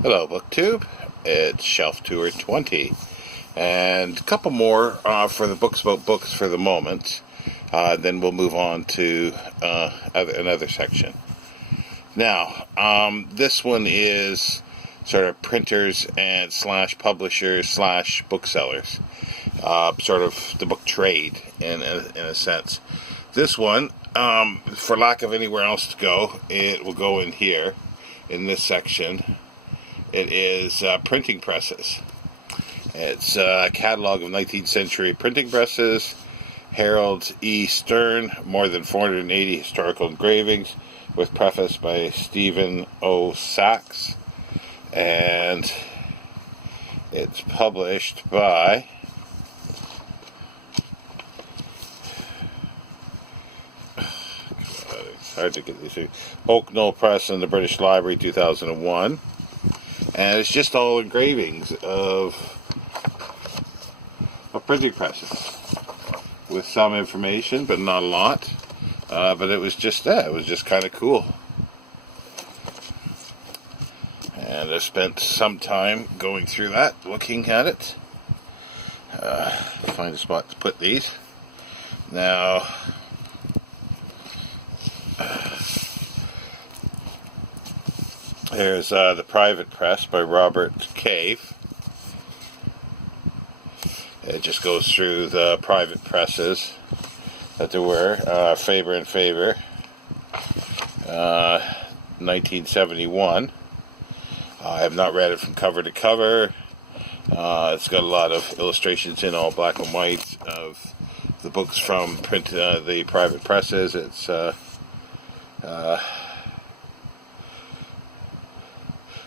Hello, BookTube. It's Shelf Tour 20. And a couple more for the books about books for the moment. Then we'll move on to another section. Now, this one is sort of printers and / publishers / booksellers. Sort of the book trade in a sense. This one, for lack of anywhere else to go, it will go in here, in this section. It is printing presses. It's a catalog of 19th century printing presses. Harold E. Stern, more than 480 historical engravings, with preface by Stephen O. Sachs. And it's published by it's hard to get these. Oak Knoll Press and the British Library, 2001. And it's just all engravings of printing presses with some information, but not a lot. But it was just it was just kind of cool. And I spent some time going through that, looking at it. Find a spot to put these. Now, here's The Private Press by Robert Cave. It just goes through the private presses that there were. Faber and Faber, 1971. I have not read it from cover to cover. It's got a lot of illustrations in all black and white of the books from the private presses. It's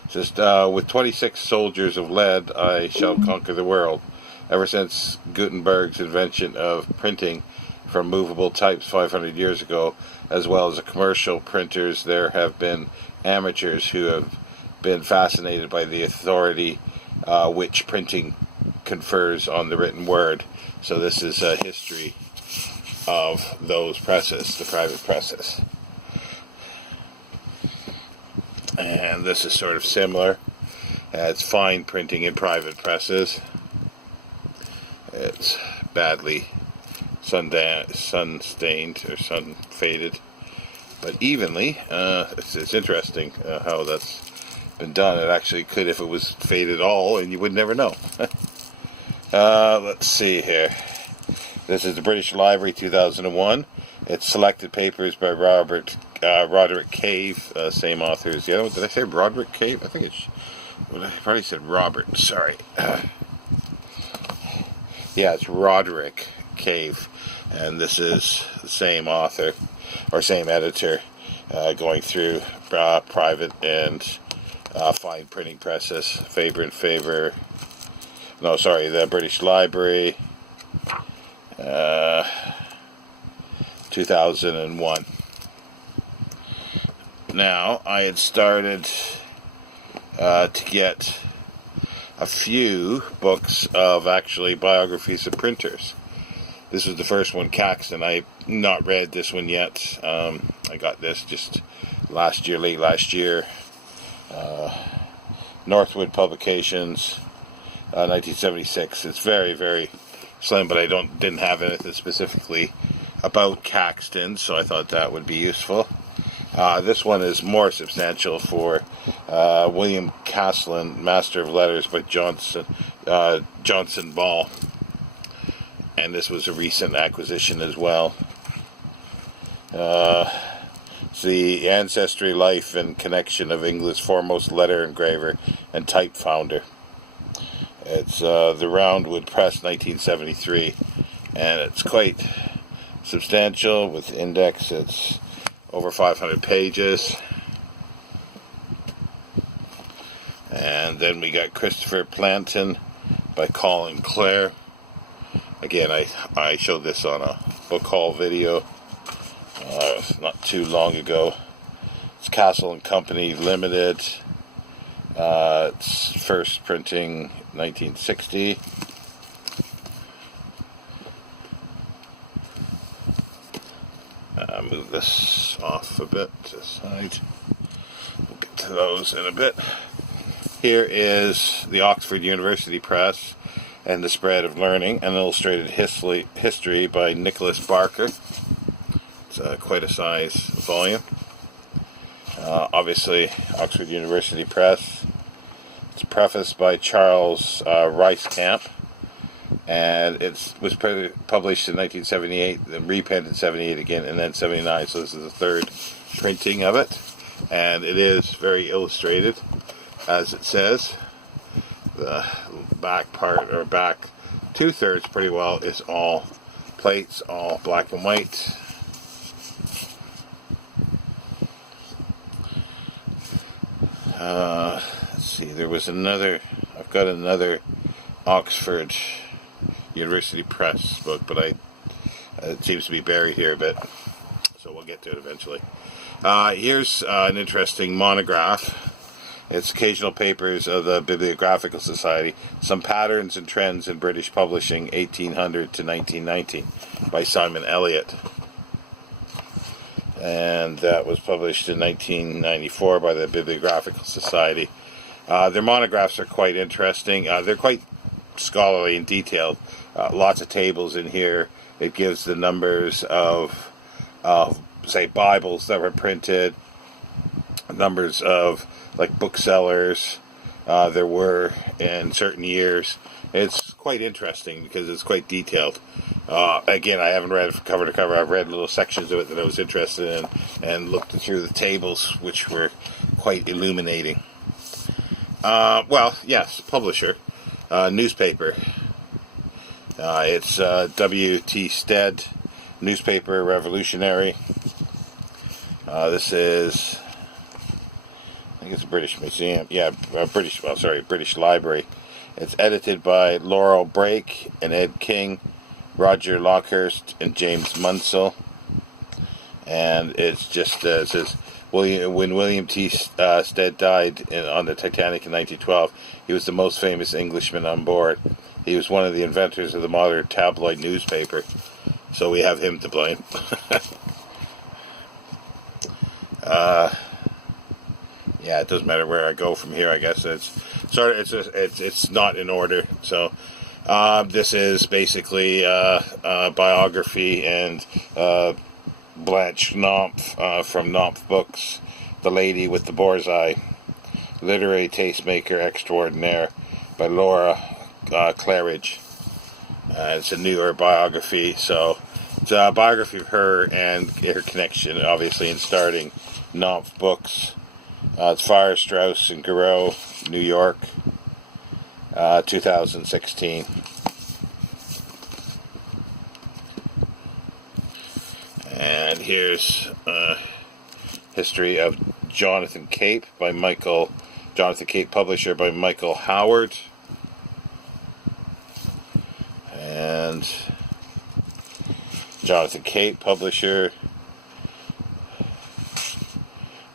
just with 26 soldiers of lead, I shall conquer the world. Ever since Gutenberg's invention of printing from movable types 500 years ago, as well as the commercial printers, there have been amateurs who have been fascinated by the authority which printing confers on the written word. So this is a history of those presses, the private presses. And this is sort of similar. It's fine printing in private presses. It's badly sun-stained or sun-faded, but evenly. It's interesting how that's been done. It actually could if it was faded all, and you would never know. Let's see here. This is the British Library, 2001. It's selected papers by Roderick Cave, same author as the other one. Did I say Roderick Cave? I think I probably said Robert. Sorry. Yeah, it's Roderick Cave, and this is the same author, or same editor, going through private and fine printing presses. Faber and Faber, the British Library, 2001. Now, I had started to get a few books of actually biographies of printers. This was the first one, Caxton. I've not read this one yet. I got this just late last year. Northwood Publications, 1976. It's very, very slim, but I didn't have anything specifically about Caxton, so I thought that would be useful. This one is more substantial for William Caslin, Master of Letters by Johnson Ball. And this was a recent acquisition as well. It's the ancestry, life, and connection of England's foremost letter engraver and type founder. It's the Roundwood Press, 1973. And it's quite substantial with index. It's over 500 pages. And then we got Christopher Plantin by Colin Clare. Again, I showed this on a book haul video not too long ago. It's Castle and Company Limited. It's first printing 1960. Move this off a bit to the side. We'll get to those in a bit. Here is the Oxford University Press and the Spread of Learning, an illustrated history by Nicholas Barker. It's quite a size volume. Obviously, Oxford University Press. It's prefaced by Charles Rice-Camp, and it was published in 1978, then reprinted in 78 again, and then 79, so this is the third printing of it, and it is very illustrated, as it says. The back part, or back two-thirds pretty well, is all plates, all black and white. Let's see, there was I've got another Oxford University Press book, but it seems to be buried here a bit, so we'll get to it eventually. Here's an interesting monograph. It's Occasional Papers of the Bibliographical Society, Some Patterns and Trends in British Publishing, 1800 to 1919, by Simon Elliott. And that was published in 1994 by the Bibliographical Society. Their monographs are quite interesting. They're quite scholarly and detailed. Lots of tables in here. It gives the numbers of say, Bibles that were printed, numbers of, like, booksellers there were in certain years. It's quite interesting because it's quite detailed. Again, I haven't read it from cover to cover. I've read little sections of it that I was interested in and looked through the tables, which were quite illuminating. Well, yes, publisher, newspaper. It's W.T. Stead, Newspaper Revolutionary. This is, I think it's a British Museum. Yeah, British Library. It's edited by Laurel Brake and Ed King, Roger Lockhurst, and James Munsell. And it's just, it says, when William T. Stead died on the Titanic in 1912, he was the most famous Englishman on board. He was one of the inventors of the modern tabloid newspaper, so we have him to blame. Yeah, it doesn't matter where I go from here. I guess it's not in order. So this is basically a biography and Blanche Knopf from Knopf Books, The Lady with the Boar's Eye, Literary Tastemaker Extraordinaire by Laura Claridge. It's a newer biography, so it's a biography of her and her connection, obviously, in starting Knopf Books. It's Fire, Strauss and Giroux, New York, 2016. And here's History of Jonathan Cape by Jonathan Cape, publisher by Michael Howard. And Jonathan Cape, publisher,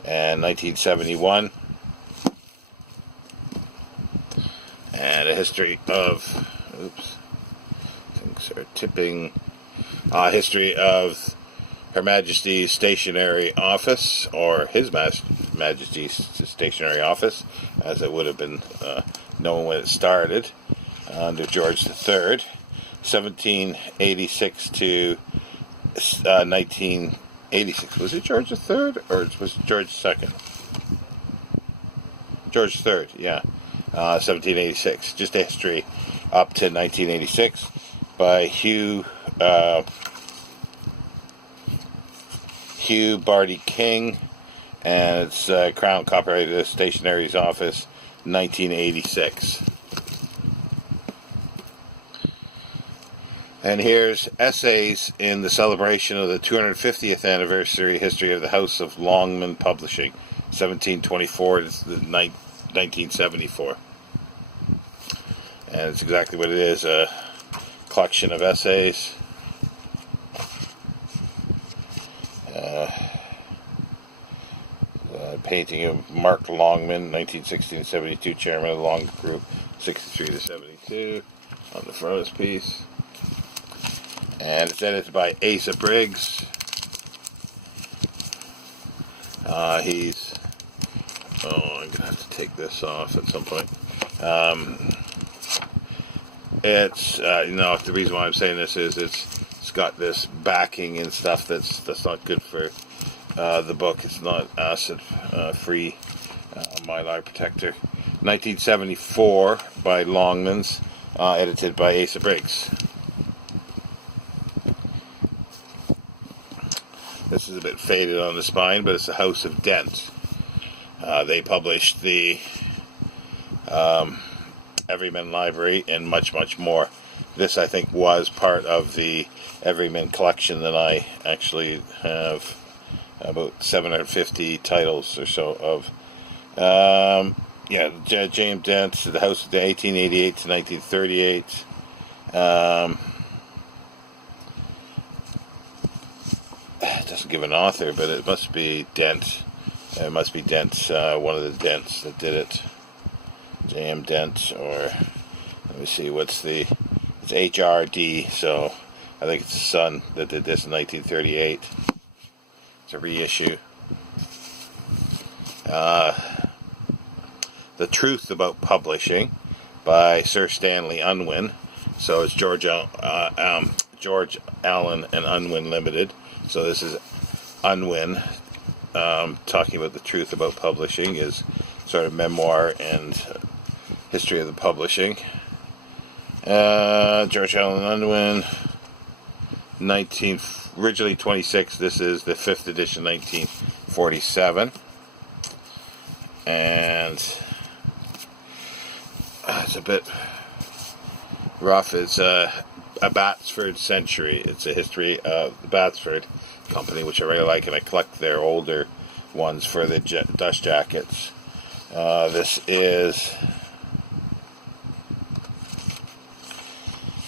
and 1971. And a history of, things are tipping, history of Her Majesty's Stationery Office, or His Majesty's Stationery Office, as it would have been known when it started, under George III, 1786 to 1986. Was it George III, or was it George II? George III, yeah. 1786. Just a history up to 1986 by Hugh Barty King, and it's Crown Copyrighted Stationery's Office, 1986. And here's Essays in the Celebration of the 250th Anniversary History of the House of Longman Publishing, 1724 to 1974. And it's exactly what it is, a collection of essays. Painting of Mark Longman, 1916-72, chairman of the Long Group, 63 to 72, on the frontispiece. And it's edited by Asa Briggs. He's Oh, I'm going to have to take this off at some point. It's, the reason why I'm saying this is it's got this backing and stuff that's not good for the book. It's not acid free mylar protector. 1974 by Longmans, edited by Asa Briggs. This is a bit faded on the spine, but it's the House of Dent. They published the Everyman Library and much, much more. This, I think, was part of the Everyman collection that I actually have about 750 titles or so of. James Dent, the House of Dent, 1888 to 1938. It doesn't give an author, but it must be Dent. It must be Dent, one of the Dents that did it. J.M. Dent, or let me see, it's HRD, so I think it's the son that did this in 1938. It's a reissue. The Truth About Publishing by Sir Stanley Unwin. So it's George Allen and Unwin Limited. So this is Unwin talking about the truth about publishing, his sort of memoir and history of the publishing. George Allen Unwin, originally 26. This is the 5th edition, 1947. And it's a bit rough. It's a Batsford Century. It's a history of the Batsford Company, which I really like, and I collect their older ones for the dust jackets. This is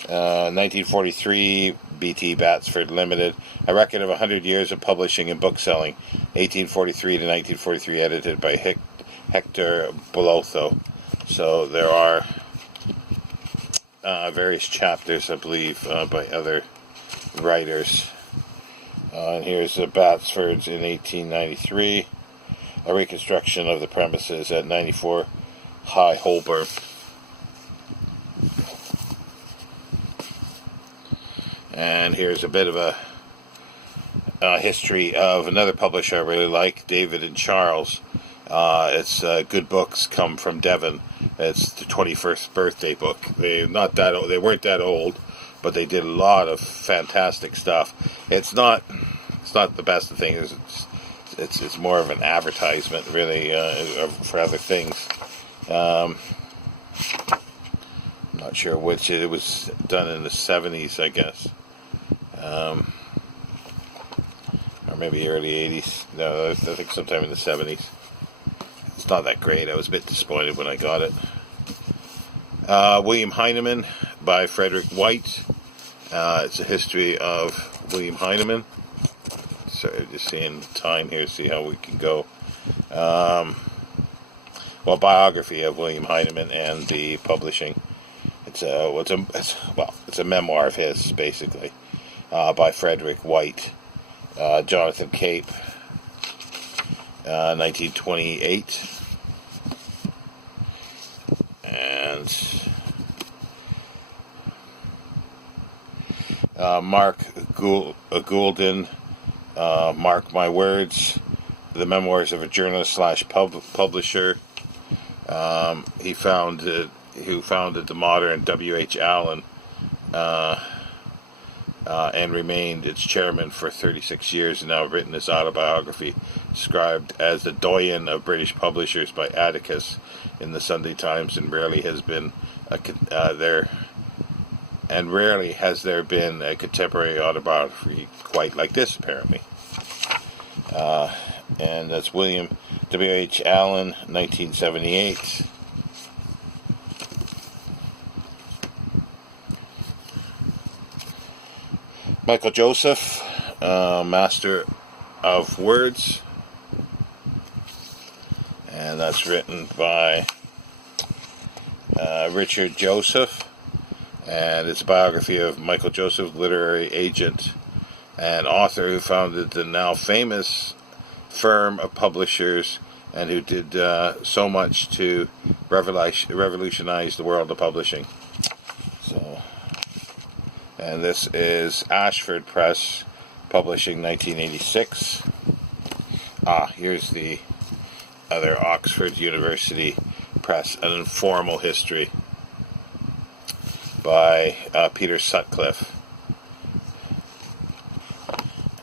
1943, B.T. Batsford Limited. A record of 100 years of publishing and bookselling, 1843 to 1943, edited by Hector Bolotho. So there are various chapters, I believe, by other writers. And here's the Batsfords in 1893. A reconstruction of the premises at 94 High Holborn. And here's a bit of a history of another publisher I really like, David and Charles. It's Good Books Come from Devon. It's the 21st birthday book. They weren't that old, but they did a lot of fantastic stuff. It's not the best of things. It's more of an advertisement, really, for other things. I'm not sure which. It was done in the 70s, I guess. Or maybe early 80s. No, I think sometime in the 70s. It's not that great. I was a bit disappointed when I got it. William Heinemann by Frederick White. It's a history of William Heinemann. Sorry, just seeing the time here, see how we can go. Biography of William Heinemann and the publishing. It's a memoir of his, basically, by Frederick White. Jonathan Cape, 1928. And Mark Goulden, Mark My Words, the memoirs of a journalist / publisher. Who founded the modern W.H. Allen, and remained its chairman for 36 years, and now written his autobiography, described as the doyen of British publishers by Atticus in the Sunday Times, and rarely has there been a contemporary autobiography quite like this, apparently. And that's William W.H. Allen, 1978. Michael Joseph, Master of Words, and that's written by Richard Joseph, and it's a biography of Michael Joseph, literary agent and author who founded the now famous firm of publishers and who did so much to revolutionize the world of publishing. So, and this is Ashford Press, publishing 1986. Here's the other Oxford University Press, An Informal History by Peter Sutcliffe.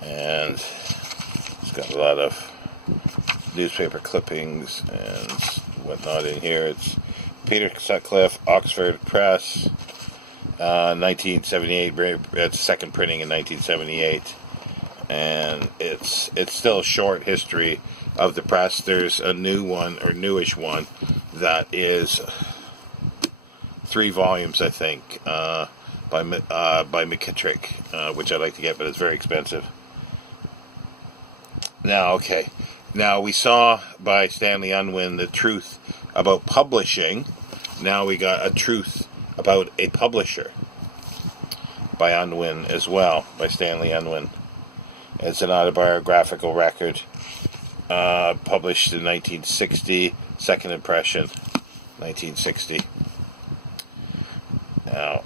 And it's got a lot of newspaper clippings and whatnot in here. It's Peter Sutcliffe, Oxford Press, 1978. It's second printing in 1978, and it's still a short history of the press. There's a new one, or newish one, that is 3 volumes, I think, by McKittrick, which I'd like to get, but it's very expensive. Now, we saw by Stanley Unwin the truth about publishing. Now we got a truth about a publisher by Unwin as well, by Stanley Unwin. It's an autobiographical record, published in 1960, second impression, 1960. Now,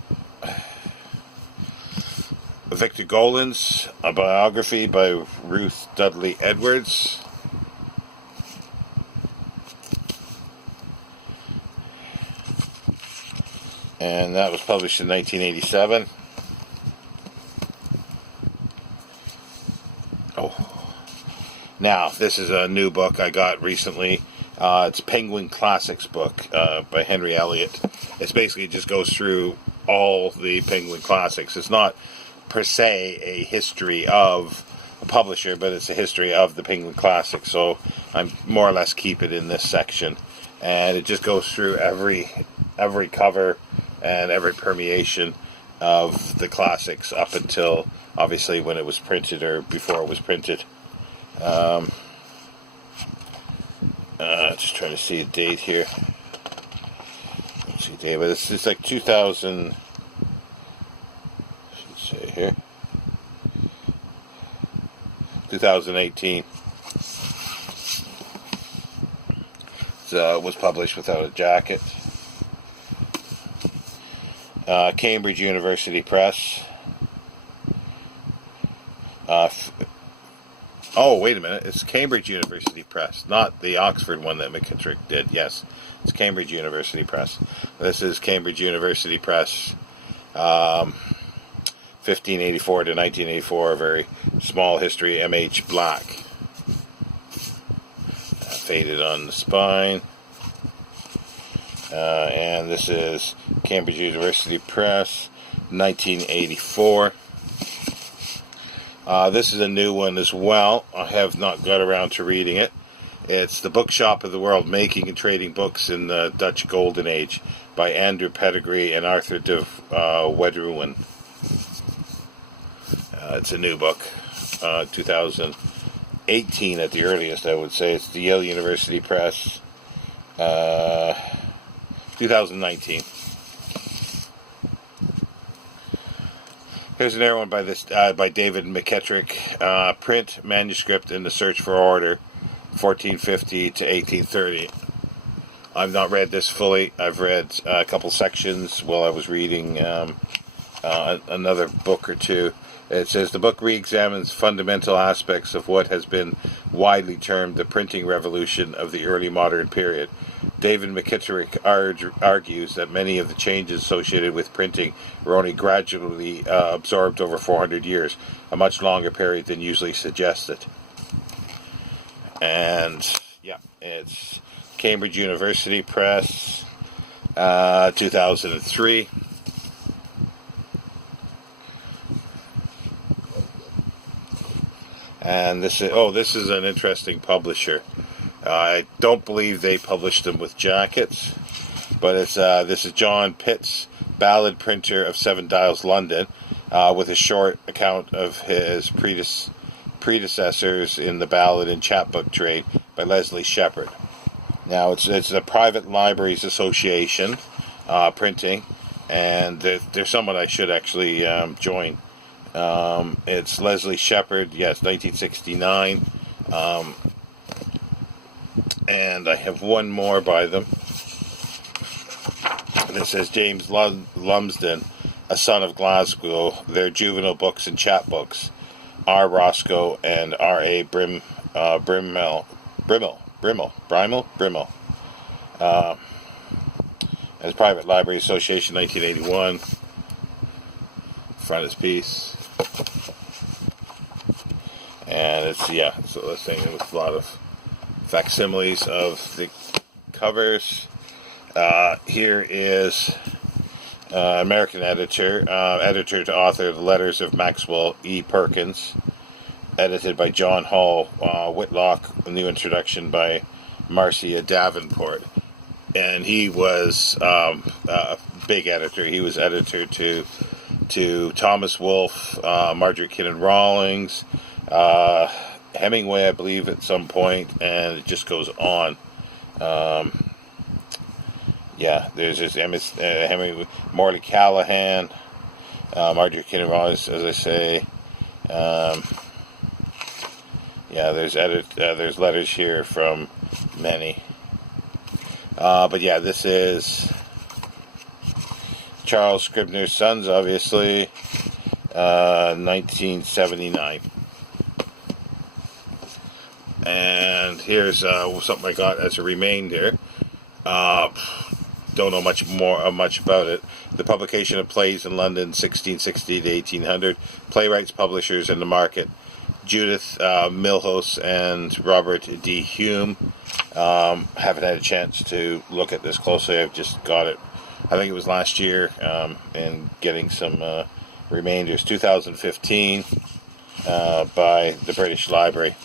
Victor Golan's, a biography by Ruth Dudley Edwards. And that was published in 1987. Now, this is a new book I got recently. It's Penguin Classics book by Henry Elliott. It basically just goes through all the Penguin Classics. It's not per se a history of a publisher, but it's a history of the Penguin Classics. So I'm more or less keep it in this section. And it just goes through every cover and every permeation of the classics up until, obviously, when it was printed or before it was printed. Just trying to see a date here. Let's see, date, but it's like 2000. Should say here, 2018. It was published without a jacket. Cambridge University Press. Oh, wait a minute. It's Cambridge University Press, not the Oxford one that McKittrick did. Yes, it's Cambridge University Press. This is Cambridge University Press, 1584 to 1984, a very small history, M.H. Black. Faded on the spine. And this is Cambridge University Press, 1984. This is a new one as well. I have not got around to reading it. It's The Bookshop of the World, Making and Trading Books in the Dutch Golden Age by Andrew Pettigrew and Arthur de Wederoen. It's a new book, 2018 at the earliest, I would say. It's the Yale University Press, 2019. Here's another one by David McKittrick, Print, Manuscript, and the Search for Order, 1450 to 1830. I've not read this fully. I've read a couple sections while I was reading another book or two. It says the book re-examines fundamental aspects of what has been widely termed the printing revolution of the early modern period. David McKittrick argues that many of the changes associated with printing were only gradually absorbed over 400 years, a much longer period than usually suggested. And, yeah, it's Cambridge University Press, 2003. And this is an interesting publisher. I don't believe they published them with jackets, but this is John Pitts, Ballad Printer of Seven Dials, London, with a short account of his predecessors in the ballad and chapbook trade by Leslie Shepherd. Now it's a private libraries association printing, and there's someone I should actually join. It's Leslie Shepherd, yes, 1969. And I have one more by them. This says James Lumsden, A Son of Glasgow, Their Juvenile Books and Chapbooks, R. Roscoe and R.A. Brimmel. As Private Library Association, 1981. Frontispiece. And it's, it's a listing with a lot of facsimiles of the covers. Here is American editor to author, The Letters of Maxwell E. Perkins, edited by John Hall Whitlock, a new introduction by Marcia Davenport. And he was a big editor. He was editor to Thomas Wolfe, Margaret Kinnan Rawlings, Hemingway, I believe, at some point, and it just goes on. There's this Hemingway, Morley Callahan, Margaret Kinnan Rawlings, as I say. There's letters here from many. This is Charles Scribner's Sons, obviously, 1979. And here's something I got as a remainder. Don't know much about it. The publication of plays in London, 1660 to 1800. Playwrights, publishers, and the market. Judith Milhous and Robert D. Hume. Haven't had a chance to look at this closely. I've just got it, I think it was last year, and getting some remainders. 2015 by the British Library.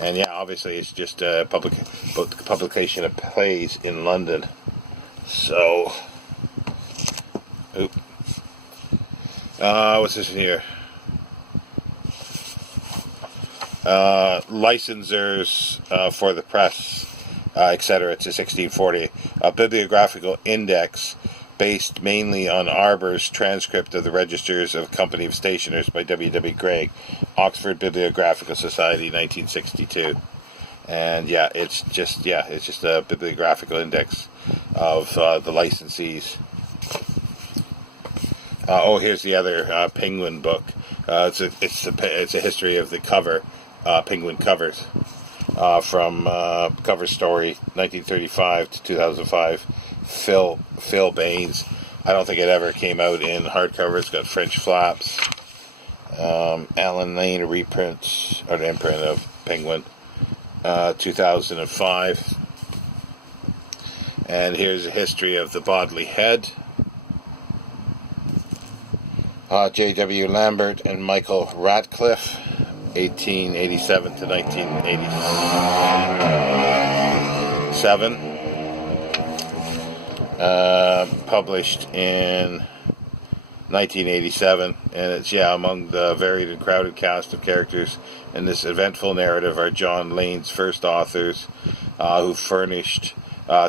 And obviously it's just publication of plays in London. So, what's this here? Licensors for the press, etc. to 1640. A bibliographical index based mainly on Arbor's transcript of the Registers of Company of Stationers by W. Gregg, Oxford Bibliographical Society, 1962. And it's just a bibliographical index of the licensees. Here's the other Penguin book. It's a history of the cover, Penguin covers, from Cover Story, 1935 to 2005. Phil Baines. I don't think it ever came out in hardcover. It's got French flaps. Alan Lane, an imprint of Penguin, 2005. And here's a history of the Bodley Head. J.W. Lambert and Michael Ratcliffe, 1887 to 1987. Published in 1987, and it's among the varied and crowded cast of characters in this eventful narrative are John Lane's first authors, who furnished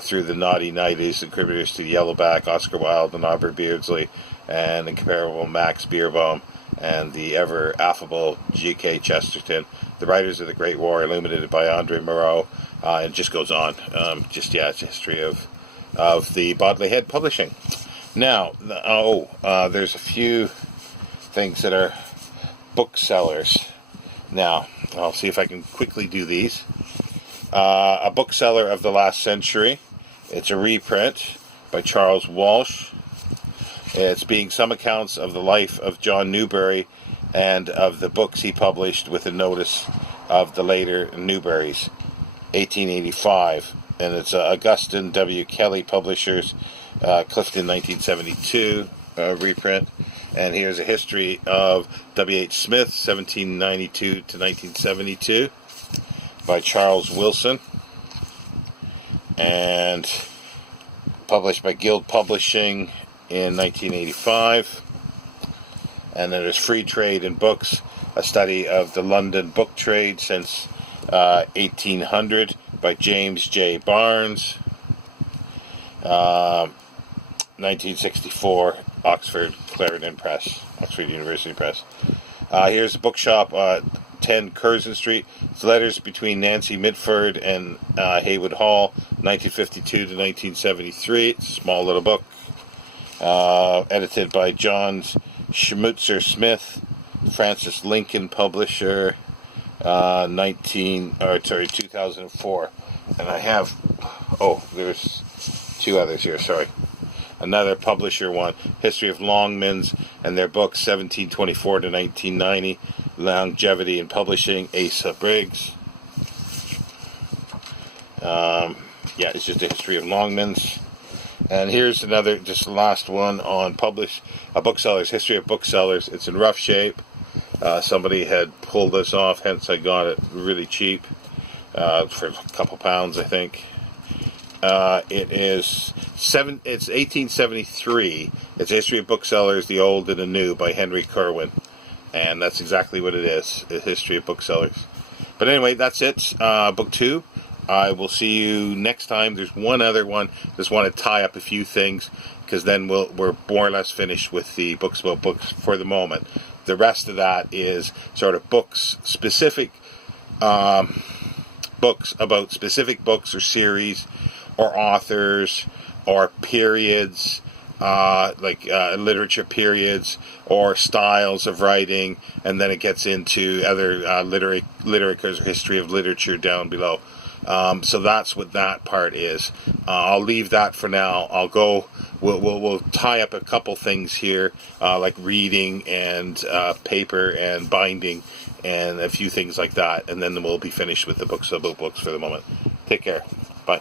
through the naughty 90s contributors to the Yellowback, Oscar Wilde and Aubrey Beardsley, and incomparable Max Beerbohm, and the ever affable G.K. Chesterton, the writers of the Great War, illuminated by Andre Moreau, and it just goes on. It's a history of the Bodley Head Publishing. Now, there's a few things that are booksellers. Now, I'll see if I can quickly do these. A bookseller of the last century. It's a reprint by Charles Walsh. It's being some accounts of the life of John Newbery and of the books he published with a notice of the later Newberys, 1885. And it's Augustin W. Kelly Publishers, Clifton, 1972, reprint. And here's a history of W.H. Smith, 1792 to 1972, by Charles Wilson, and published by Guild Publishing in 1985. And then there's Free Trade in Books, a study of the London book trade since 1800, by James J. Barnes, 1964, Oxford Clarendon Press, Oxford University Press. Here's a bookshop 10 Curzon Street. It's letters between Nancy Mitford and Haywood Hall, 1952 to 1973. It's a small little book. Edited by John Schmutzer Smith, Francis Lincoln publisher, 2004. And I have, there's two others here, sorry. Another publisher one, History of Longmans and their book 1724 to 1990, Longevity in Publishing, Asa Briggs. It's just a history of Longmans. And here's another, just the last one on Booksellers, History of Booksellers. It's in rough shape. Somebody had pulled this off, hence I got it really cheap for a couple pounds, I think. It's 1873. It's History of Booksellers, the Old and the New by Henry Kerwin. And that's exactly what it is, a History of Booksellers. But anyway, that's it. Book 2. I will see you next time. There's one other one. Just want to tie up a few things, because then we're more or less finished with the books about books for the moment. The rest of that is sort of specific books about specific books or series or authors or periods, literature periods or styles of writing, and then it gets into other literature, history of literature down below. So that's what that part is. I'll leave that for now. We'll tie up a couple things here, like reading and paper and binding and a few things like that, and then we'll be finished with the books about books for the moment. Take care. Bye.